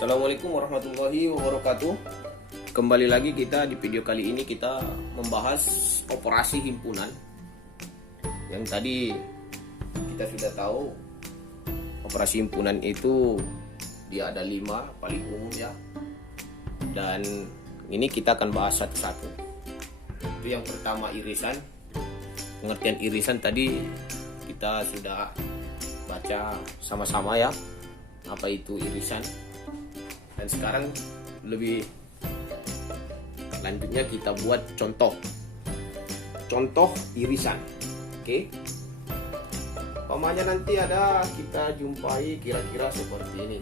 Assalamualaikum warahmatullahi wabarakatuh. Kembali lagi kita di video kali ini kita membahas operasi himpunan. Yang tadi kita sudah tahu operasi himpunan itu dia ada 5 paling umum ya. Dan ini kita akan bahas satu-satu. Itu yang pertama irisan. Pengertian irisan tadi kita sudah baca sama-sama ya. Apa itu irisan? Dan sekarang lebih lanjutnya kita buat contoh irisan. Oke. Umpamanya nanti ada kita jumpai kira-kira seperti ini.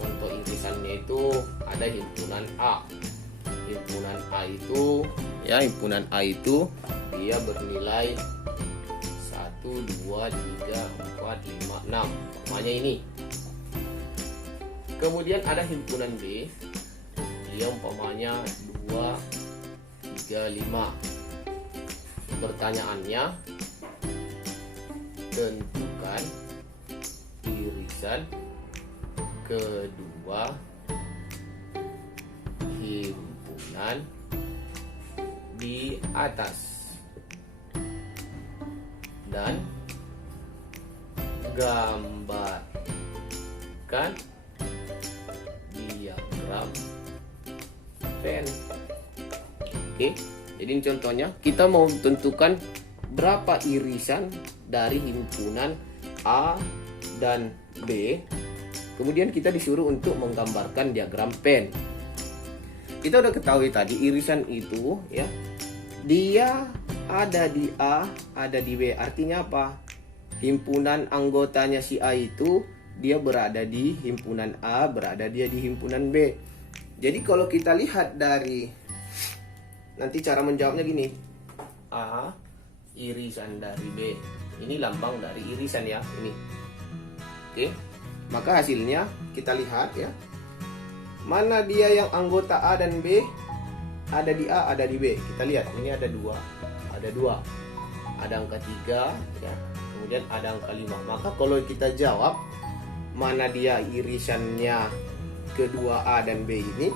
Contoh irisannya itu ada himpunan A. Himpunan A itu dia bernilai 1 2 3 4 5 6. Umpamanya ini. Kemudian ada himpunan B, dia umpamanya 2, 3, 5. Pertanyaannya, tentukan irisan kedua himpunan di atas dan gambarkan diagram Venn. Oke, jadi ini contohnya kita mau tentukan berapa irisan dari himpunan A dan B. Kemudian kita disuruh untuk menggambarkan diagram Venn. Kita udah ketahui tadi irisan itu ya, dia ada di A, ada di B. Artinya apa? Himpunan anggotanya si A itu dia berada di himpunan A, berada dia di himpunan B. Jadi kalau kita lihat dari nanti cara menjawabnya gini. A irisan dari B. Ini lambang dari irisan ya, ini. Oke. Maka hasilnya kita lihat ya. Mana dia yang anggota A dan B? Ada di A, ada di B. Kita lihat, ini ada 2. Ada 2. Ada angka 3 ya. Kemudian ada angka 5. Maka kalau kita jawab mana dia irisannya kedua A dan B ini,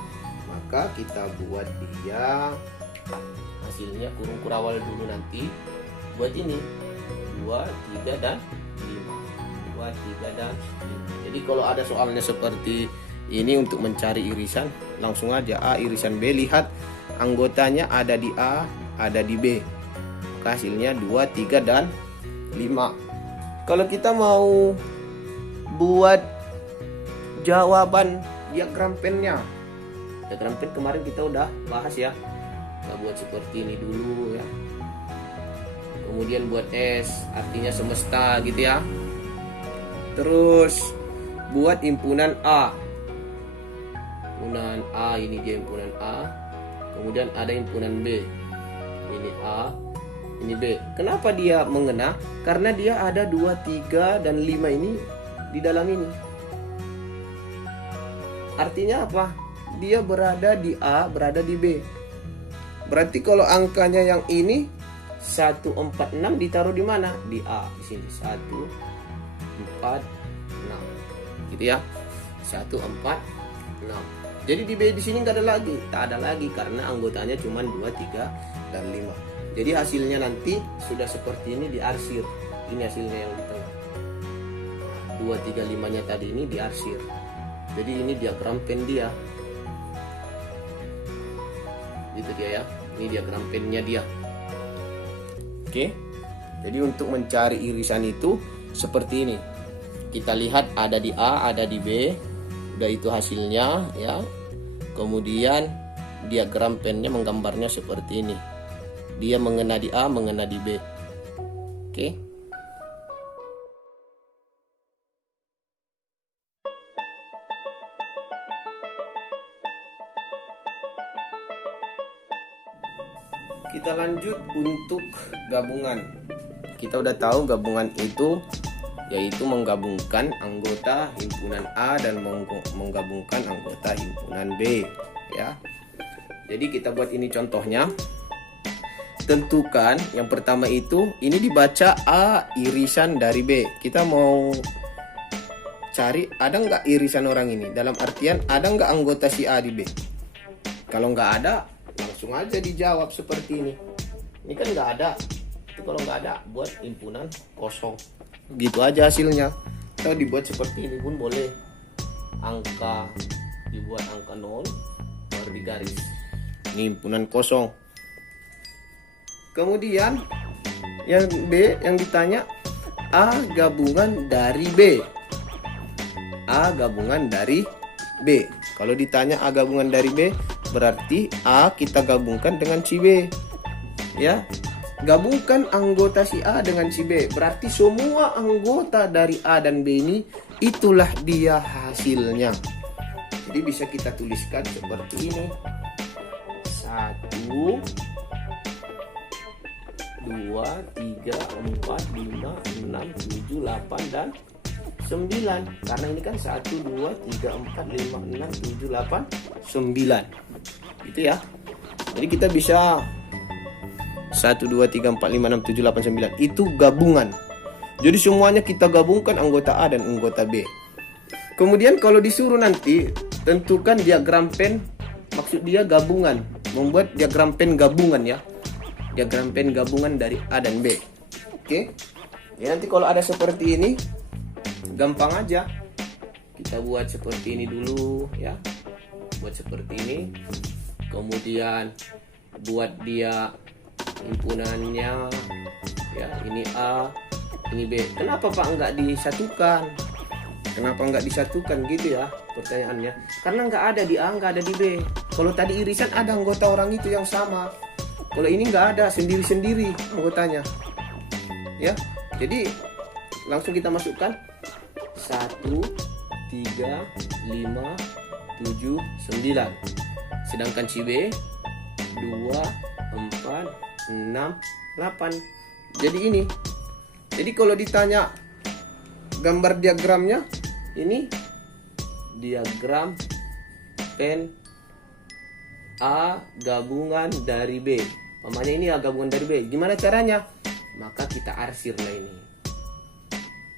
maka kita buat dia hasilnya kurung kurawal dulu nanti. Buat ini 2, 3 dan 5. 2, 3 dan 5. Jadi kalau ada soalnya seperti ini untuk mencari irisan, langsung aja A irisan B, lihat anggotanya ada di A, ada di B. Maka hasilnya 2, 3 dan 5. Kalau kita mau buat jawaban diagram Venn-nya. Diagram Venn kemarin kita udah bahas ya. Kita buat seperti ini dulu ya. Kemudian buat S, artinya semesta gitu ya. Terus buat himpunan A. Himpunan A, ini dia himpunan A. Kemudian ada himpunan B. Ini A, ini B. Kenapa dia mengena? Karena dia ada 2, 3 dan 5 ini di dalam ini. Artinya apa? Dia berada di A, berada di B. Berarti kalau angkanya yang ini 1, 4, 6 ditaruh di mana? Di A, di sini 1, 4, 6. Gitu ya. 1, 4, 6. Jadi di B di sini nggak ada lagi. Tak ada lagi karena anggotanya cuma 2, 3 dan 5. Jadi hasilnya nanti sudah seperti ini diarsir. Ini hasilnya yang di tengah. 2, 3, 5-nya tadi ini diarsir. Jadi ini diagram Venn dia. Itu dia ya. Ini diagram Venn-nya dia. Oke. Jadi untuk mencari irisan itu seperti ini. Kita lihat ada di A, ada di B. Udah itu hasilnya ya. Kemudian diagram Venn-nya menggambarnya seperti ini. Dia mengena di A, mengena di B. Oke. Kita lanjut untuk gabungan. Kita udah tahu gabungan itu yaitu menggabungkan anggota himpunan A dan menggabungkan anggota himpunan B ya. Jadi kita buat ini contohnya. Tentukan yang pertama itu ini dibaca A irisan dari B. Kita mau cari ada nggak irisan orang ini. Dalam artian ada nggak anggota si A di B. Kalau nggak ada, langsung aja dijawab seperti ini. Ini kan nggak ada. Itu kalau nggak ada, buat himpunan kosong. Gitu aja hasilnya. Atau dibuat seperti ini pun boleh. Angka dibuat angka 0 baru digaris. Ini himpunan kosong. Kemudian yang B yang ditanya A gabungan dari B. A gabungan dari B. Kalau ditanya A gabungan dari B, berarti A kita gabungkan dengan si B. Ya. Gabungkan anggota si A dengan si B. Berarti semua anggota dari A dan B ini itulah dia hasilnya. Jadi bisa kita tuliskan seperti ini. 1 2 3 4 5 6 7 8 dan 9. Karena ini kan 1 2 3 4 5 6 7 8 9. Gitu ya. Jadi kita bisa 1 2 3 4 5 6 7 8 9 itu gabungan. Jadi semuanya kita gabungkan anggota A dan anggota B. Kemudian kalau disuruh nanti tentukan diagram pen, maksud dia gabungan, membuat diagram pen gabungan ya. Diagram pen gabungan dari A dan B. Oke. Ya, nanti kalau ada seperti ini gampang aja. Kita buat seperti ini dulu ya. Buat seperti ini. Kemudian buat dia himpunannya ya, ini A, ini B. Kenapa Pak nggak disatukan? Kenapa nggak disatukan gitu ya pertanyaannya? Karena nggak ada di A, nggak ada di B. Kalau tadi irisan ada anggota orang itu yang sama. Kalau ini nggak ada, sendiri-sendiri anggotanya. Ya, jadi langsung kita masukkan 1, 3, 5, 7, 9. Sedangkan si B 2, 4, 6, 8. Jadi ini. Jadi kalau ditanya gambar diagramnya, ini diagram pen A gabungan dari B. Namanya ini A gabungan dari B. Gimana caranya? Maka kita arsir lah ini.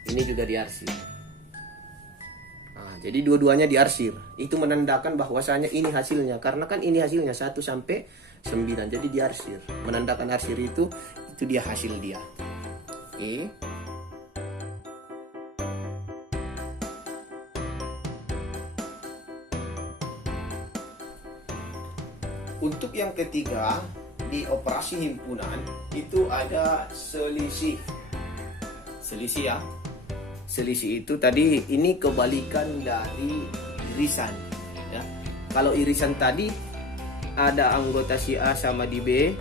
Ini juga diarsir. Nah, jadi dua-duanya diarsir. Itu menandakan bahwasanya ini hasilnya. Karena kan ini hasilnya 1 sampai 9. Jadi diarsir. Menandakan arsir itu dia hasil dia. Oke. Untuk yang ketiga, di operasi himpunan itu ada selisih. Selisih ya. Selisih itu tadi ini kebalikan dari irisan ya. Kalau irisan tadi ada anggota si A sama di B,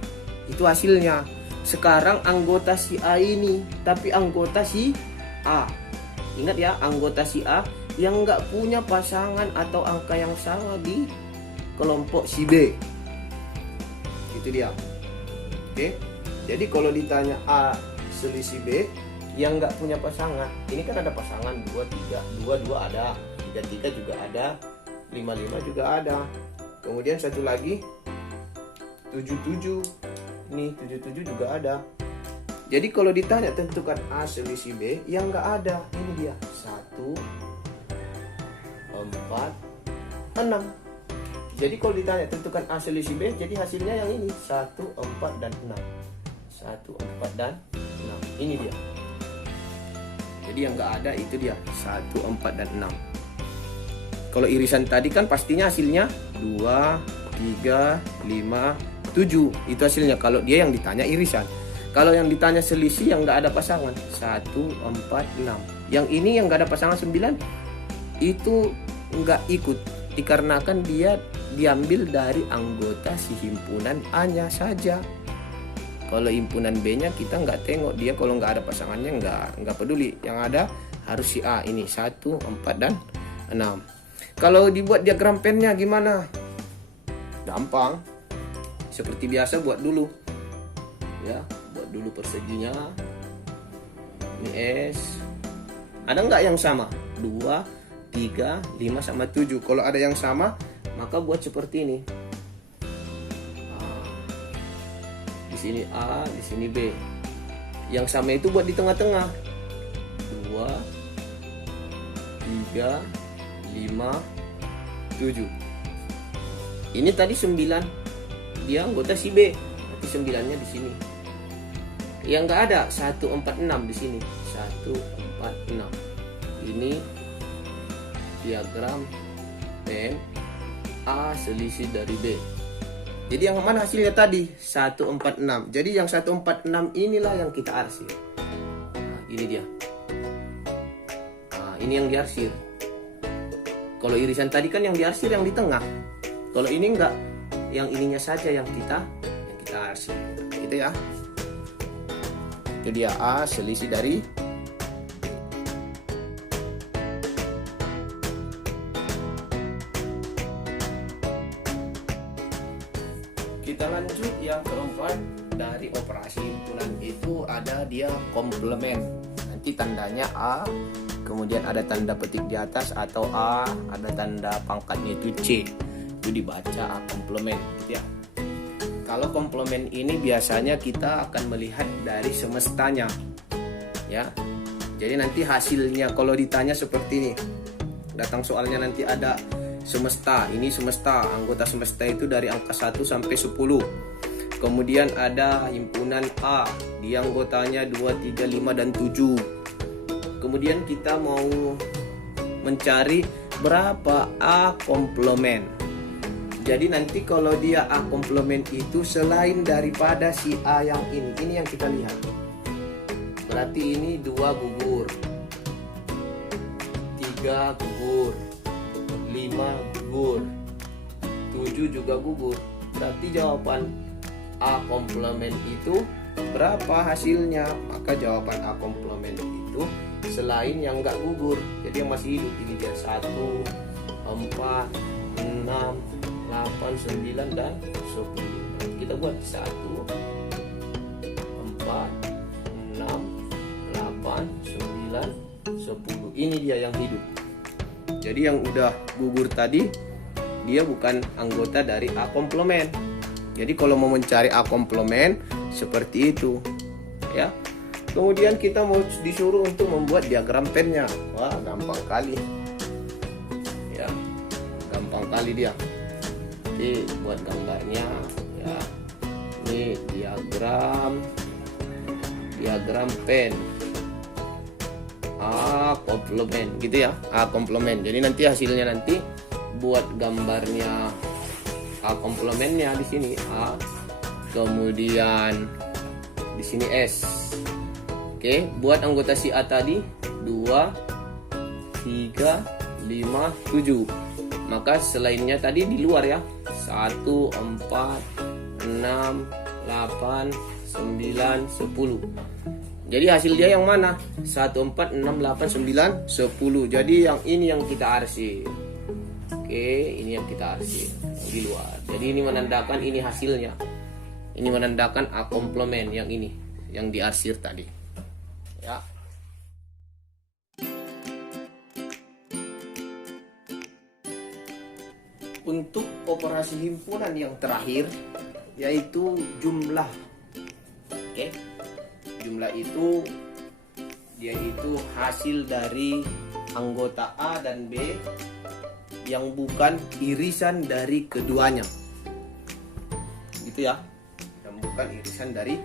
itu hasilnya. Sekarang anggota si A ini tapi anggota si A. Ingat ya, anggota si A yang nggak punya pasangan atau angka yang sama di kelompok si B. Itu dia. Oke. Jadi kalau ditanya A selisih B yang nggak punya pasangan, ini kan ada pasangan 2 3, 2 2 ada, 3 3 juga ada, 5 5 juga ada. Kemudian satu lagi 7 7. Ini 7 7 juga ada. Jadi kalau ditanya tentukan A selisih B yang nggak ada, ini dia 1 4 6. Jadi kalau ditanya tentukan A selisih B, jadi hasilnya yang ini 1 4 dan 6. 1 4 dan 6. Ini dia. Jadi yang nggak ada itu dia 1 4 dan 6. Kalau irisan tadi kan pastinya hasilnya 2 3 5 7. Itu hasilnya kalau dia yang ditanya irisan. Kalau yang ditanya selisih yang nggak ada pasangan 1 4 6. Yang ini yang nggak ada pasangan 9 itu nggak ikut, dikarenakan dia diambil dari anggota si himpunan A-nya saja. Kalau himpunan B-nya kita nggak tengok, dia kalau nggak ada pasangannya nggak peduli. Yang ada harus si A ini 1 4 dan 6. Kalau dibuat diagram pennya gimana? Gampang. Seperti biasa buat dulu. Ya, buat dulu perseginya. Ini S. Ada nggak yang sama? 2 3 5 sama 7. Kalau ada yang sama, maka buat seperti ini. Di sini A, di sini B. Yang sama itu buat di tengah-tengah. 2 3, 5, 7. Ini tadi 9. Dia anggota si B. Berarti 9-nya di sini. Yang nggak ada 146 di sini. 146. Ini diagram pen A selisih dari B. Jadi yang mana hasilnya tadi? 146. Jadi yang 146 inilah yang kita arsir. Nah, ini dia. Nah, ini yang diarsir. Kalau irisan tadi kan yang diarsir yang di tengah. Kalau ini enggak, yang ininya saja yang kita arsir. Gitu ya. Itu dia A selisih dari Kita lanjut yang keempat. Dari operasi himpunan itu ada dia komplement. Nanti tandanya A, kemudian ada tanda petik di atas atau A, ada tanda pangkatnya itu C. Itu dibaca A komplement gitu ya. Kalau komplement ini biasanya kita akan melihat dari semestanya. Ya. Jadi nanti hasilnya kalau ditanya seperti ini. Datang soalnya nanti ada semesta, ini semesta, anggota semesta itu dari angka 1 sampai 10. Kemudian ada himpunan A, dia anggotanya 2, 3, 5, dan 7. Kemudian kita mau mencari berapa A komplement. Jadi nanti kalau dia A komplement itu selain daripada si A yang ini yang kita lihat. Berarti ini 2 gugur, 3 gugur, 5 gugur, 7 juga gugur. Berarti jawaban A komplement itu berapa hasilnya? Maka jawaban A komplement itu selain yang enggak gugur, jadi yang masih hidup ini dia 1, 4, 6, 8, 9, dan 10. Kita buat 1, 4, 6, 8, 9, 10. Ini dia yang hidup. Jadi yang udah gugur tadi dia bukan anggota dari A komplement. Jadi kalau mau mencari A komplement seperti itu ya. Kemudian kita mau disuruh untuk membuat diagram pennya. Wah, gampang kali ya, gampang kali dia. Jadi buat gambarnya ya, ini diagram pen A komplement gitu ya, A komplement. Jadi nanti hasilnya nanti buat gambarnya A komplementnya di sini A, kemudian di sini S. Oke, buat anggota si A tadi 2, 3, 5, 7. Maka selainnya tadi di luar ya. 1, 4, 6, 8, 9, 10. Jadi hasil dia yang mana? 1, 4, 6, 8, 9, 10. Jadi yang ini yang kita arsir. Oke, ini yang kita arsir di luar. Jadi ini menandakan ini hasilnya. Ini menandakan A komplement yang ini, yang diarsir tadi. Ya. Untuk operasi himpunan yang terakhir yaitu jumlah. Oke. Jumlah itu dia itu hasil dari anggota A dan B yang bukan irisan dari keduanya. Gitu ya. Yang bukan irisan dari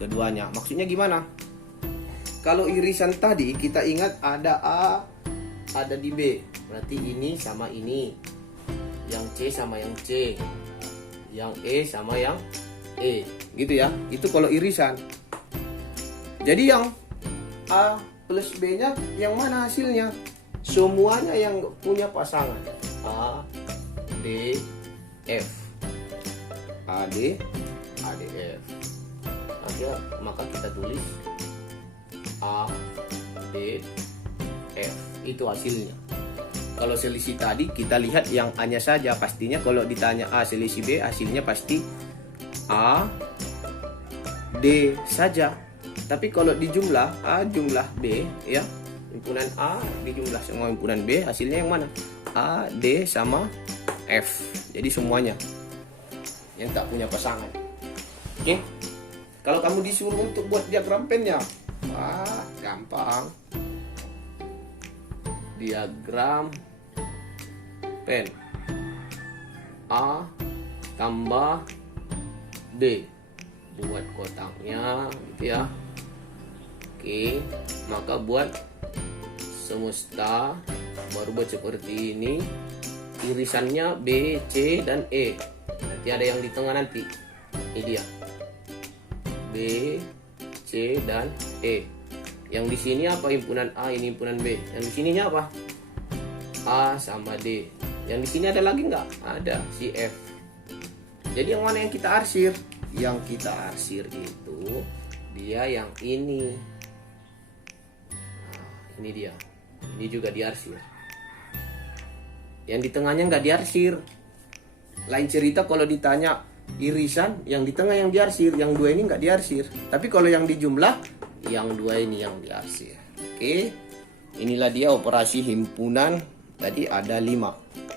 keduanya. Maksudnya gimana? Kalau irisan tadi kita ingat ada A, ada di B. Berarti ini sama ini. Yang C sama yang C. Yang E sama yang E. Gitu ya. Itu kalau irisan. Jadi yang A plus B-nya yang mana hasilnya? Semuanya yang punya pasangan. A, D, F. A, D, F. Maka kita tulis A, D, F. Itu hasilnya. Kalau selisih tadi kita lihat yang A-nya saja. Pastinya kalau ditanya A selisih B, hasilnya pasti A, D saja. Tapi kalau di jumlah A jumlah B ya, himpunan A dijumlah semua himpunan B, hasilnya yang mana? A, D sama F. Jadi semuanya yang tak punya pasangan. Oke. Kalau kamu disuruh untuk buat diagram pennya, wah gampang. diagram pen A tambah B, buat kotaknya gitu ya. Oke, maka buat semesta baru buat seperti ini, irisannya B, C, dan E. Nanti ada yang di tengah nanti, ini dia B, C, dan E. Yang di sini apa? Himpunan A, ini himpunan B. Yang di sininya apa? A sama D. Yang di sini ada lagi nggak? Ada, si F. Jadi yang mana yang kita arsir? Yang kita arsir itu dia yang ini. Nah, ini dia. Ini juga diarsir. Yang di tengahnya nggak diarsir. Lain cerita kalau ditanya irisan, yang di tengah yang diarsir, yang dua ini nggak diarsir. Tapi kalau yang dijumlah, yang dua ini yang diarsir. Oke, inilah dia operasi himpunan. Tadi ada 5.